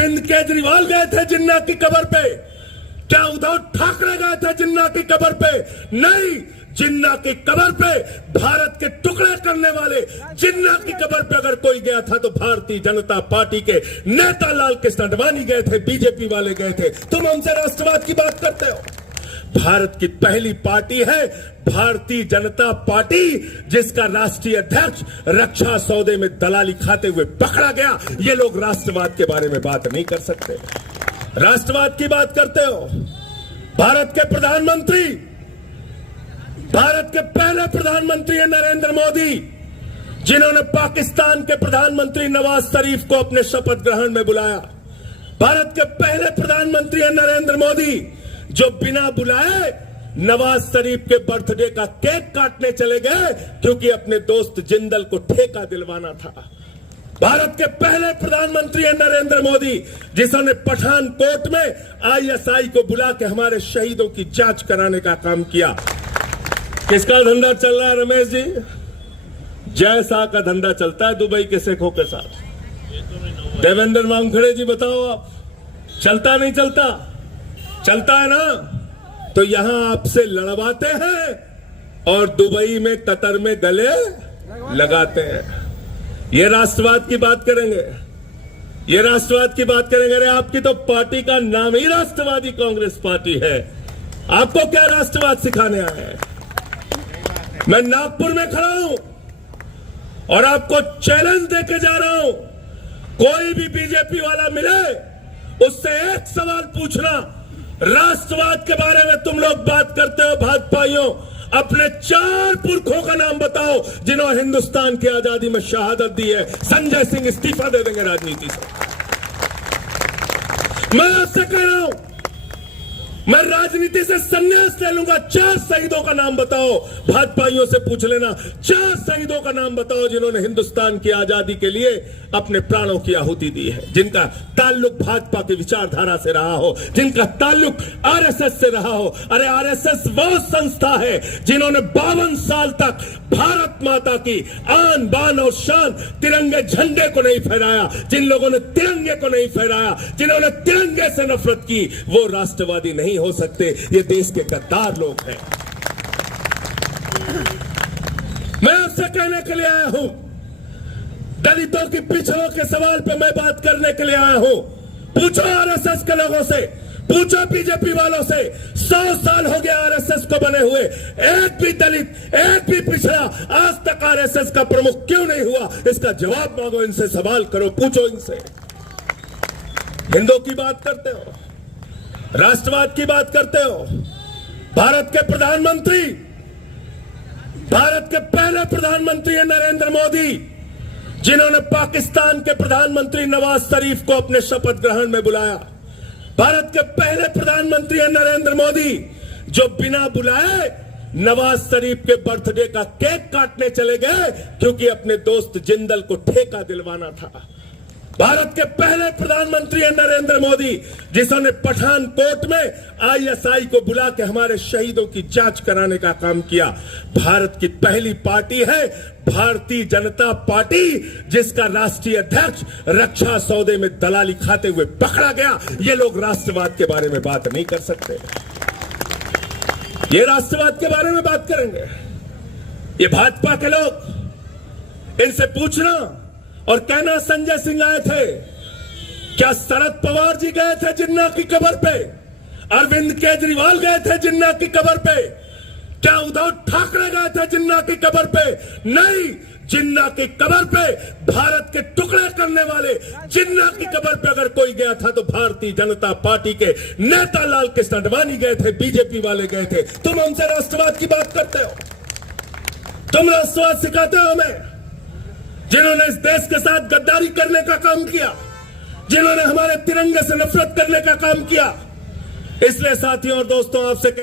अरविंद केजरीवाल गए थे जिन्ना की कब्र पे? क्या उद्धव ठाकरे गए थे जिन्ना की कब्र पे? नहीं, जिन्ना की कब्र पे भारत के टुकड़े करने वाले जिन्ना की कब्र पे अगर कोई गया था तो भारतीय जनता पार्टी के नेता लाल कृष्ण आडवाणी गए थे, बीजेपी वाले गए थे। तुम हमसे राष्ट्रवाद की बात करते हो। भारत की पहली पार्टी है भारतीय जनता पार्टी, जिसका राष्ट्रीय अध्यक्ष रक्षा सौदे में दलाली खाते हुए पकड़ा गया। ये लोग राष्ट्रवाद के बारे में बात नहीं कर सकते, राष्ट्रवाद की बात करते हो। भारत के प्रधानमंत्री, भारत के पहले प्रधानमंत्री हैं नरेंद्र मोदी, जिन्होंने पाकिस्तान के प्रधानमंत्री नवाज शरीफ को अपने शपथ ग्रहण में बुलाया। भारत के पहले प्रधानमंत्री हैं नरेंद्र मोदी, जो बिना बुलाए नवाज शरीफ के बर्थडे का केक काटने चले गए, क्योंकि अपने दोस्त जिंदल को ठेका दिलवाना था। भारत के पहले प्रधानमंत्री हैं नरेंद्र मोदी, जिन्होंने पठानकोट में आईएसआई को बुला के हमारे शहीदों की जांच कराने का काम किया। किसका धंधा चल रहा है रमेश जी? जय शाह का धंधा चलता है दुबई के शेखों के साथ। देवेंद्र वानखेड़े जी बताओ, आप चलता नहीं चलता? चलता है ना? तो यहां आपसे लड़वाते हैं और दुबई में कतर में गले लगाते हैं। ये राष्ट्रवाद की बात करेंगे, ये राष्ट्रवाद की बात करेंगे। अरे आपकी तो पार्टी का नाम ही राष्ट्रवादी कांग्रेस पार्टी है, आपको क्या राष्ट्रवाद सिखाने आए हैं? मैं नागपुर में खड़ा हूं और आपको चैलेंज देके जा रहा हूं, कोई भी बीजेपी वाला मिले उससे एक सवाल पूछना, राष्ट्रवाद के बारे में तुम लोग बात करते हो भाजपाइयों, अपने 4 पुरखों का नाम बताओ जिन्होंने हिंदुस्तान की आजादी में शहादत दी है। संजय सिंह इस्तीफा दे देंगे राजनीति से। मैं आपसे कह रहा हूं, मैं राजनीति से संन्यास ले लूंगा। 4 शहीदों का नाम बताओ, भाजपाइयों से पूछ लेना, 4 शहीदों का नाम बताओ जिन्होंने हिंदुस्तान की आजादी के लिए अपने प्राणों की आहुति दी है, जिनका ताल्लुक भाजपा की विचारधारा से रहा हो, जिनका ताल्लुक आरएसएस से रहा हो। अरे आरएसएस वो संस्था है जिन्होंने 52 साल तक भारत माता की आन बान और शान तिरंगे झंडे को नहीं फहराया। जिन लोगों ने तिरंगे को नहीं फहराया, जिन्होंने तिरंगे से नफरत की, वो राष्ट्रवादी नहीं हो सकते। ये देश के गद्दार लोग हैं। मैं आपसे कहने के लिए आया हूं, दलितों की पिछड़ों के सवाल पे मैं बात करने के लिए आया हूं। पूछो आरएसएस के लोगों से, पूछो बीजेपी वालों से, 100 साल हो गया आरएसएस को बने हुए, एक भी दलित, एक भी पिछड़ा आज तक आरएसएस का प्रमुख क्यों नहीं हुआ? इसका जवाब मांगो, इनसे सवाल करो, पूछो इनसे। हिंदू की बात करते हो, राष्ट्रवाद की बात करते हो। भारत के प्रधानमंत्री, भारत के पहले प्रधानमंत्री हैं नरेंद्र मोदी, जिन्होंने पाकिस्तान के प्रधानमंत्री नवाज शरीफ को अपने शपथ ग्रहण में बुलाया। भारत के पहले प्रधानमंत्री हैं नरेंद्र मोदी, जो बिना बुलाए नवाज शरीफ के बर्थडे का केक काटने चले गए, क्योंकि अपने दोस्त जिंदल को ठेका दिलवाना था। भारत के पहले प्रधानमंत्री हैं नरेंद्र मोदी, जिन्होंने पठानकोट में आईएसआई को बुला के हमारे शहीदों की जांच कराने का काम किया। भारत की पहली पार्टी है भारतीय जनता पार्टी, जिसका राष्ट्रीय अध्यक्ष रक्षा सौदे में दलाली खाते हुए पकड़ा गया। ये लोग राष्ट्रवाद के बारे में बात नहीं कर सकते, ये राष्ट्रवाद के बारे में बात करेंगे। ये भाजपा के लोग, इनसे पूछना और कहना संजय सिंह आए थे, क्या शरद पवार जी गए थे जिन्ना की कब्र पे? अरविंद केजरीवाल गए थे जिन्ना की कब्र पे? क्या उद्धव ठाकरे गए थे जिन्ना की कब्र पे? नहीं, जिन्ना की कब्र पे भारत के टुकड़े करने वाले जिन्ना की कब्र पे अगर कोई गया था तो भारतीय जनता पार्टी के नेता लाल कृष्ण आडवाणी गए थे, बीजेपी वाले गए थे। तुम हमसे राष्ट्रवाद की बात करते हो, तुम राष्ट्रवाद सिखाते हो हमें, जिन्होंने इस देश के साथ गद्दारी करने का काम किया, जिन्होंने हमारे तिरंगे से नफरत करने का काम किया। इसलिए साथियों और दोस्तों, आपसे